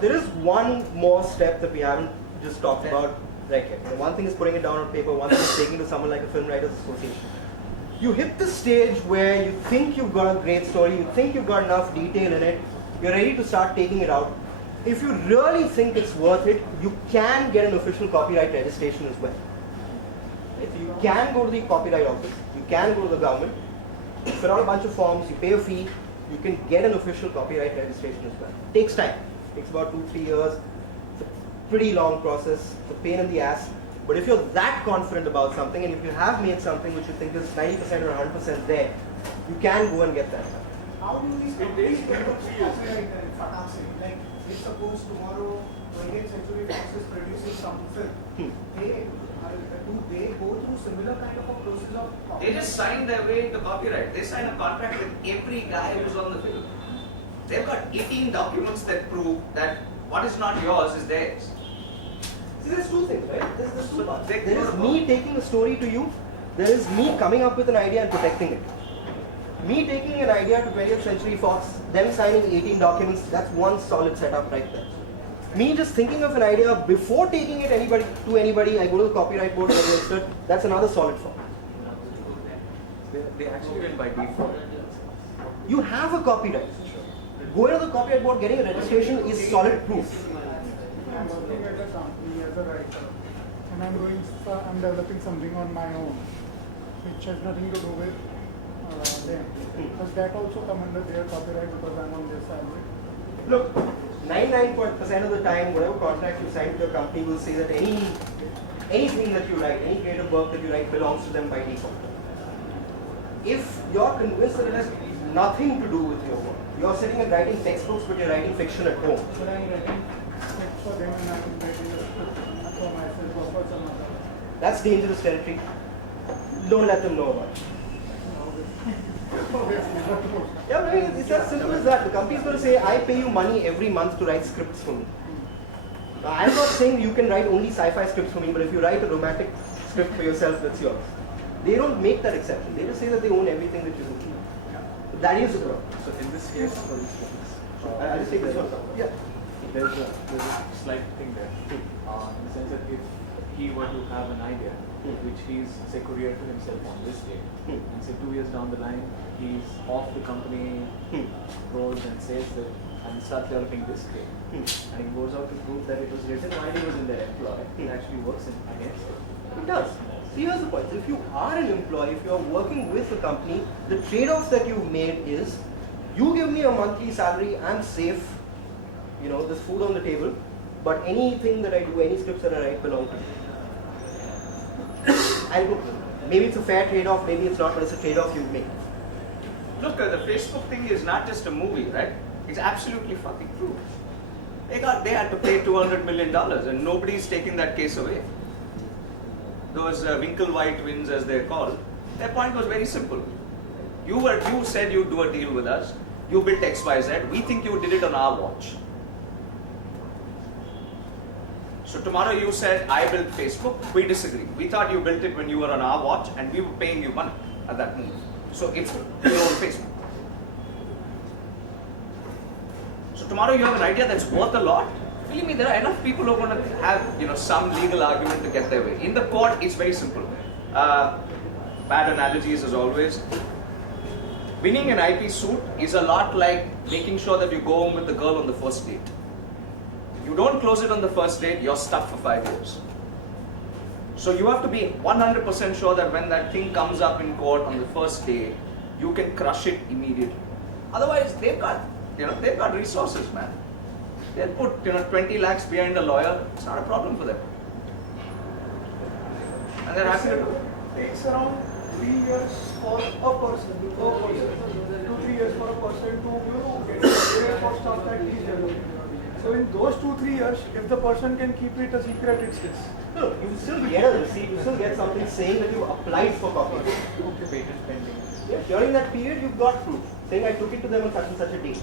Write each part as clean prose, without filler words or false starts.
there is one more step that we haven't just talked about right yet. One thing is putting it down on paper, one thing is taking to someone like a Film Writers Association. You hit the stage where you think you've got a great story, you think you've got enough detail in it, you're ready to start taking it out. If you really think it's worth it, you can get an official copyright registration as well. So you can go to the copyright office, you can go to the government, fill out a bunch of forms, you pay a fee, you can get an official copyright registration as well. It takes time. It takes about 2-3 years. It's a pretty long process. It's a pain in the ass. But if you're that confident about something, and if you have made something which you think is 90% or 100% there, you can go and get that. How do these companies get the copyright then, like, if suppose tomorrow 20th Century Fox is producing some film, do they go through similar kind of a process of copyright? They just sign their way into copyright. They sign a contract with every guy who's on the film. They've got 18 documents that prove that what is not yours is theirs. See, there's two things, right? There's two parts. There There is me taking a story to you. There is me coming up with an idea and protecting it. Me taking an idea to 20th Century Fox, them signing 18 documents, that's one solid setup right there. Me just thinking of an idea before taking it to anybody, I go to the copyright board and register, that's another solid form. They actually went by default. You have a copyright. Going to the copyright board, getting a registration is solid proof. I'm working at a company as a writer, and I'm developing something on my own, which has nothing to do with them. Does that also come under their copyright because I'm on their salary? Look, 99% of the time, whatever contract you sign with your company will say that anything that you write, any creative work that you write belongs to them by default. If you're convinced that it has nothing to do with your work, you're sitting and writing textbooks but you're writing fiction at home. But I'm writing scripts for them and I'm writing a script for myself or for some other. That's dangerous territory. Don't let them know about it. Yeah, I mean, it's as simple as that. The company is going to say, I pay you money every month to write scripts for me. Now, I'm not saying you can write only sci-fi scripts for me, but if you write a romantic script for yourself, that's yours. They don't make that exception. They just say that they own everything that you do. That is the problem. So in this case, for instance, I'll just take this one. Yeah. there's a slight thing there. In the sense that if he were to have an idea, which he's, say, courier to himself on this day, and say 2 years down the line, he's off the company rolls and says that and start developing this day, and he goes out to prove that it was written while he was in their employ, it actually works against it. It does. See, here's the point. If you are an employee, if you're working with a company, the trade-off that you've made is, you give me a monthly salary, I'm safe, there's food on the table, but anything that I do, any scripts that I write belong to you. And look, maybe it's a fair trade-off, maybe it's not, but it's a trade-off you've made. Look, the Facebook thing is not just a movie, right? It's absolutely fucking true. They had to pay $200 million and nobody's taking that case away. Those Winklevi twins, as they're called, their point was very simple. You said you'd do a deal with us. You built XYZ. We think you did it on our watch. So tomorrow you said, I built Facebook. We disagree. We thought you built it when you were on our watch and we were paying you money at that moment. So it's your own Facebook. So tomorrow you have an idea that's worth a lot. Believe me, there are enough people who are going to have some legal argument to get their way. In the court, it's very simple. Bad analogies as always. Winning an IP suit is a lot like making sure that you go home with the girl on the first date. You don't close it on the first date, you're stuck for 5 years. So you have to be 100% sure that when that thing comes up in court on the first day, you can crush it immediately. Otherwise, they've got resources, man. They'll put 20 lakhs behind a lawyer. It's not a problem for them. And they're happy to do it. It takes around 3 years for a person, 2-3 years for a person to get prepared for stuff that he's developing. So in those 2-3 years, if the person can keep it a secret, it's this. No, you still get a receipt, you still get something saying that you applied for copyright. Okay, patent pending. Yeah, during that period, you've got proof, saying I took it to them on such and such a date.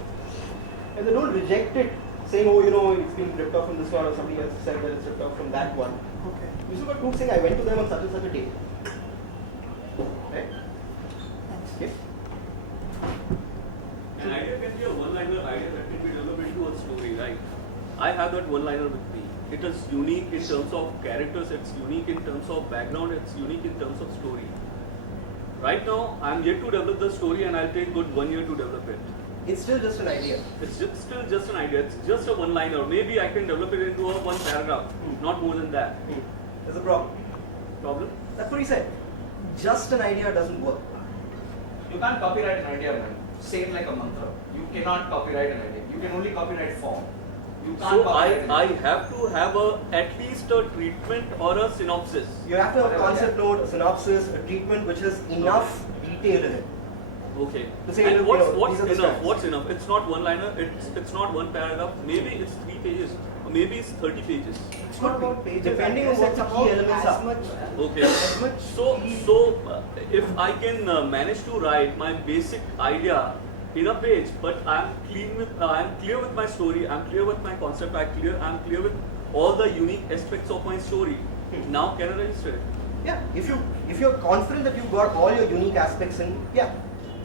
And they don't reject it, saying, it's been ripped off from this one, or somebody else said that it's ripped off from that one. Okay. You still got proof saying I went to them on such and such a date. Right? Yes? An idea can be a one-liner idea that can be developed into a story, right? I have that one-liner with me. It is unique in terms of characters, it's unique in terms of background, it's unique in terms of story. Right now, I'm yet to develop the story and I'll take good 1 year to develop it. It's still just an idea. It's still just an idea, it's just a one-liner. Maybe I can develop it into a one paragraph, not more than that. There's a problem. Problem? That's what he said. Just an idea doesn't work. You can't copyright an idea, man. Say it like a mantra. You cannot copyright an idea. You can only copyright form. You can't So copyright an I idea. have to have at least a treatment or a synopsis. You have to have a Whatever, concept yeah. note, a synopsis, a treatment which has enough detail in it. Okay. To say, And you what's know, these are the enough? strands. What's enough? It's not one liner. It's not one paragraph. Maybe it's 3 pages. Or maybe it's 30 pages. It's not about pages. Depending I on guess what it's the key about elements as are. much. Okay. As much So if I can manage to write my basic idea in a page, but I'm clear with my story. I'm clear with my concept. I'm clear with all the unique aspects of my story. Now can I register it? Yeah, if you're confident that you've got all your unique aspects in, yeah.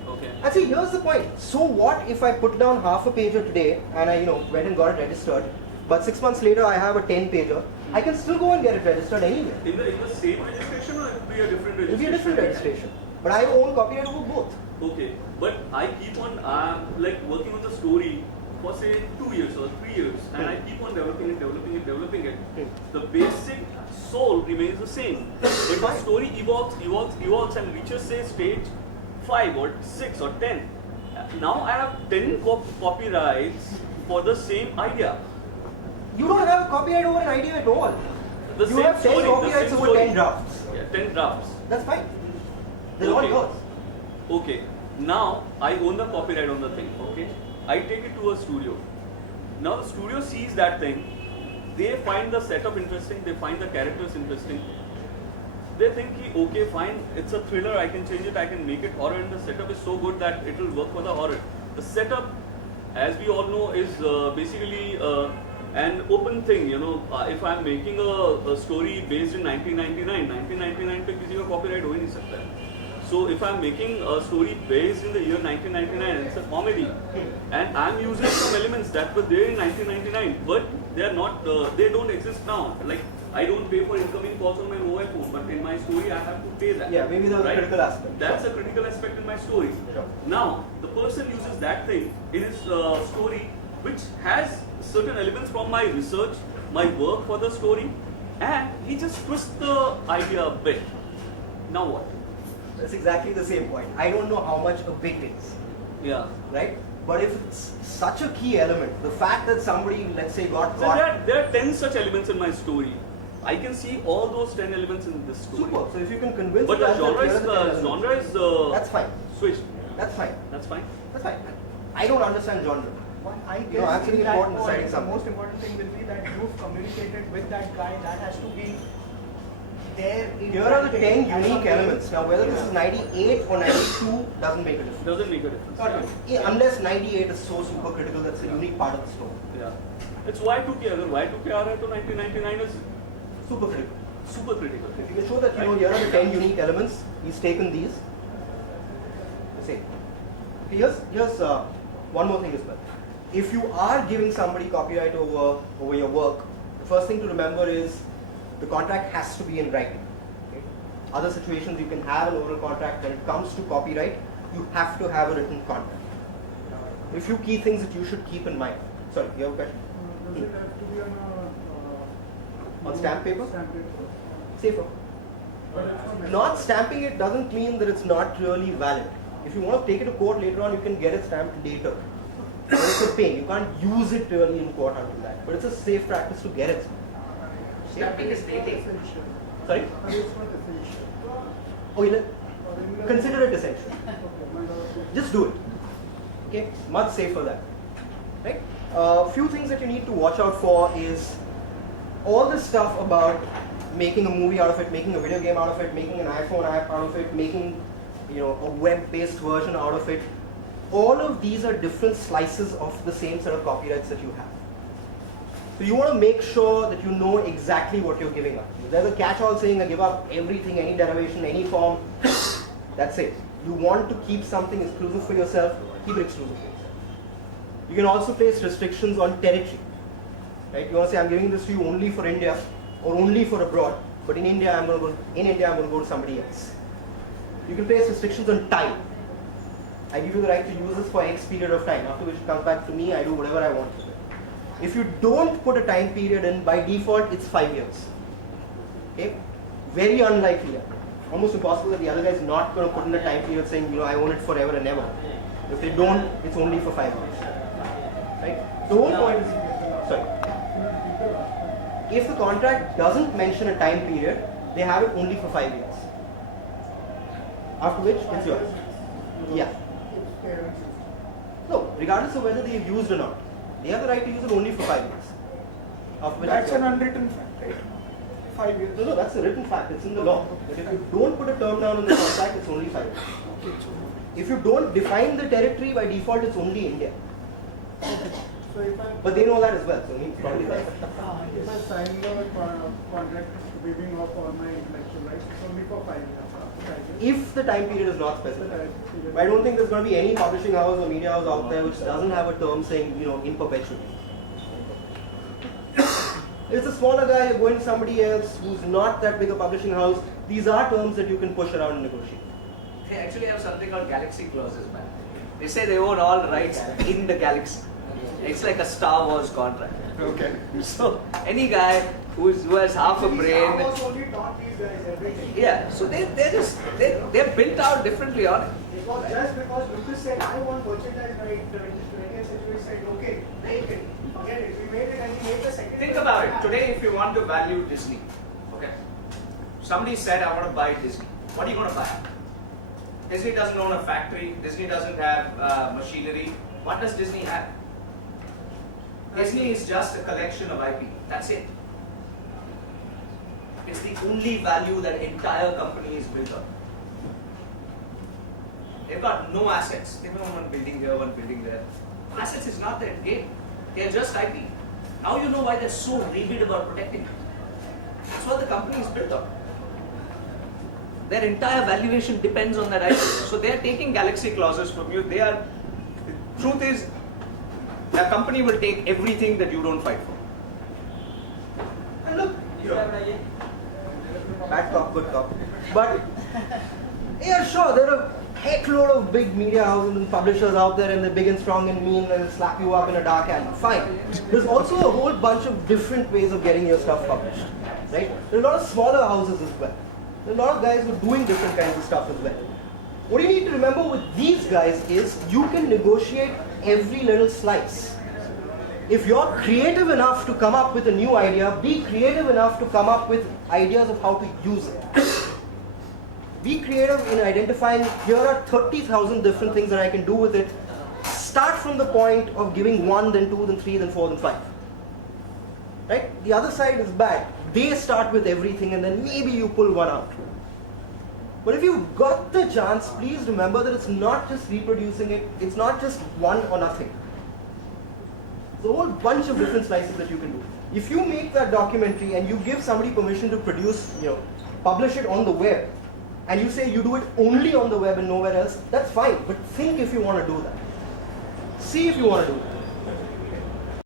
Okay. And see, here's the point. So what if I put down half a pager today and I, went and got it registered, but 6 months later I have a 10 pager, I can still go and get it registered anywhere. In the same registration or it will be a different registration? It'll be a different registration. But I own copyright over both. Okay, but I keep on working on the story for say 2 years or 3 years, and I keep on developing it. The basic soul remains the same, but the story evolves and reaches say stage 5 or 6 or 10. Now I have 10 copyrights for the same idea. You don't have copyright over an idea at all. The You same have 10 story, the copyrights same over story. 10 drafts. Yeah, 10 drafts. That's fine. They're all Okay. yours. Okay, now I own the copyright on the thing. Okay, I take it to a studio. Now the studio sees that thing. They find the setup interesting. They find the characters interesting. They think, okay, fine, it's a thriller. I can change it. I can make it horror, and the setup is so good that it will work for the horror. The setup, as we all know, is basically an open thing. If I'm making a story based in 1999 पे किसी का copyright हो ही नहीं सकता है. So if I'm making a story based in the year 1999, it's a comedy, and I'm using some elements that were there in 1999, but they are not, they don't exist now. Like I don't pay for incoming calls on my mobile phone, but in my story I have to pay that. Yeah, maybe that's a critical aspect. That's a critical aspect in my story. Sure. Now the person uses that thing in his story, which has certain elements from my research, my work for the story, and he just twists the idea a bit. Now what? That's exactly the same point. I don't know how much a bit is, Yeah. right? But if it's such a key element, the fact that somebody, let's say, got So caught. there are 10 such elements in my story. I can see all those 10 elements in this story. Super. So if you can convince But me the that genre here are is, the 10 elements, genre is that's fine. switched. That's fine. That's fine. That's fine. I don't understand genre. I No, guess actually in that important point, deciding the something. most important thing will be that you've communicated with that guy. That has to be there. Here are the 10 as a unique main- elements. Now, whether this is 98 or 92 doesn't make a difference. Doesn't make a difference. Unless 98 is so super critical, that's a unique part of the story. Yeah. It's Y2K. अगर Y2K आ रहा है तो 1999 is Super critical. super critical. If you can show that, here are the 10 unique elements, he's taken these. Say, here's one more thing as well. If you are giving somebody copyright over your work, the first thing to remember is the contract has to be in writing. Okay? Other situations you can have an oral contract. When it comes to copyright, you have to have a written contract. A few key things that you should keep in mind. Sorry, you have a question? Does it have to be On stamp paper? Stamp paper. Safer. But it's not Not stamping it doesn't mean that it's not really valid. If you want to take it to court later on, you can get it stamped later. But it's a pain. You can't use it really in court until that. But it's a safe practice to get it. Stamping is dating. essential. Sorry? But it's not essential. Oh, you Or in the- consider it essential. Okay, my last Just do it. Okay? Much safer than. Right? Few things that you need to watch out for is all this stuff about making a movie out of it, making a video game out of it, making an iPhone app out of it, making a web-based version out of it. All of these are different slices of the same set of copyrights that you have. So you want to make sure that you know exactly what you're giving up. If there's a catch-all saying I give up everything, any derivation, any form, that's it. You want to keep something exclusive for yourself, keep it exclusive for yourself. You can also place restrictions on territory. right? You want to say I'm giving this to you only for India or only for abroad, but in India I'm going to go to somebody else. You can place restrictions on time. I give you the right to use this for X period of time, after which it comes back to me, I do whatever I want with it. If you don't put a time period in, by default it's 5 years. Okay? Very unlikely. Almost impossible that the other guy is not going to put in a time period saying, I own it forever and ever. If they don't, it's only for 5 years. Right? The whole point is, sorry. If the contract doesn't mention a time period, they have it only for 5 years. After which, it's yours. Yeah. No, regardless of whether they've used or not, they have the right to use it only for 5 years. After which That's it's an yours. unwritten fact, right? 5 years. No, that's a written fact. It's in the law. But if you don't put a term down in the contract, it's only 5 years. If you don't define the territory, by default, it's only India. So if I But they know that as well. So it's probably right. if I sign the contract waiving off all my intellectual rights, it's only for 5 years. If the time period is not specified. But I don't think there's going to be any publishing house or media house out there which doesn't have a term saying, in perpetuity. If it's a smaller guy going to somebody else who's not that big a publishing house, these are terms that you can push around and negotiate. They actually have something called galaxy clauses, man. They say they own all rights in the galaxy. It's like a Star Wars contract. Okay. So any guy who has half a Star brain, Wars only taught these guys everything. yeah. So they're built out differently on it. It was just because Lucas said, I want merchandise right, the 20th century said, okay, make it, forget it. We made it and we made the second. Think about it. Today, if you want to value Disney, okay, somebody said, I want to buy Disney. What are you going to buy? Disney doesn't own a factory. Disney doesn't have machinery. What does Disney have? Disney is just a collection of IP. That's it. It's the only value that entire company is built on. They've got no assets. They don't own one building here, one building there. Assets is not their game. They're just IP. Now you know why they're so rigid about protecting it. That's what the company is built on. Their entire valuation depends on that IP. So they're taking galaxy clauses from you. The truth is, the company will take everything that you don't fight for. And look, bad cop, good cop. But yeah, sure, there are a heckload of big media houses and publishers out there, and they're big and strong and mean and they'll slap you up in a dark alley. Fine. There's also a whole bunch of different ways of getting your stuff published. Right? There are a lot of smaller houses as well. There are a lot of guys who are doing different kinds of stuff as well. What you need to remember with these guys is you can negotiate every little slice. If you're creative enough to come up with a new idea, be creative enough to come up with ideas of how to use it. Be creative in identifying, here are 30,000 different things that I can do with it. Start from the point of giving 1, then 2, then 3, then 4, then 5. Right? The other side is bad. They start with everything and then maybe you pull one out. But if you've got the chance, please remember that it's not just reproducing it, it's not just one or nothing. There's a whole bunch of different slices that you can do. If you make that documentary and you give somebody permission to produce, publish it on the web, and you say you do it only on the web and nowhere else, that's fine. But think if you want to do that. See if you want to do that.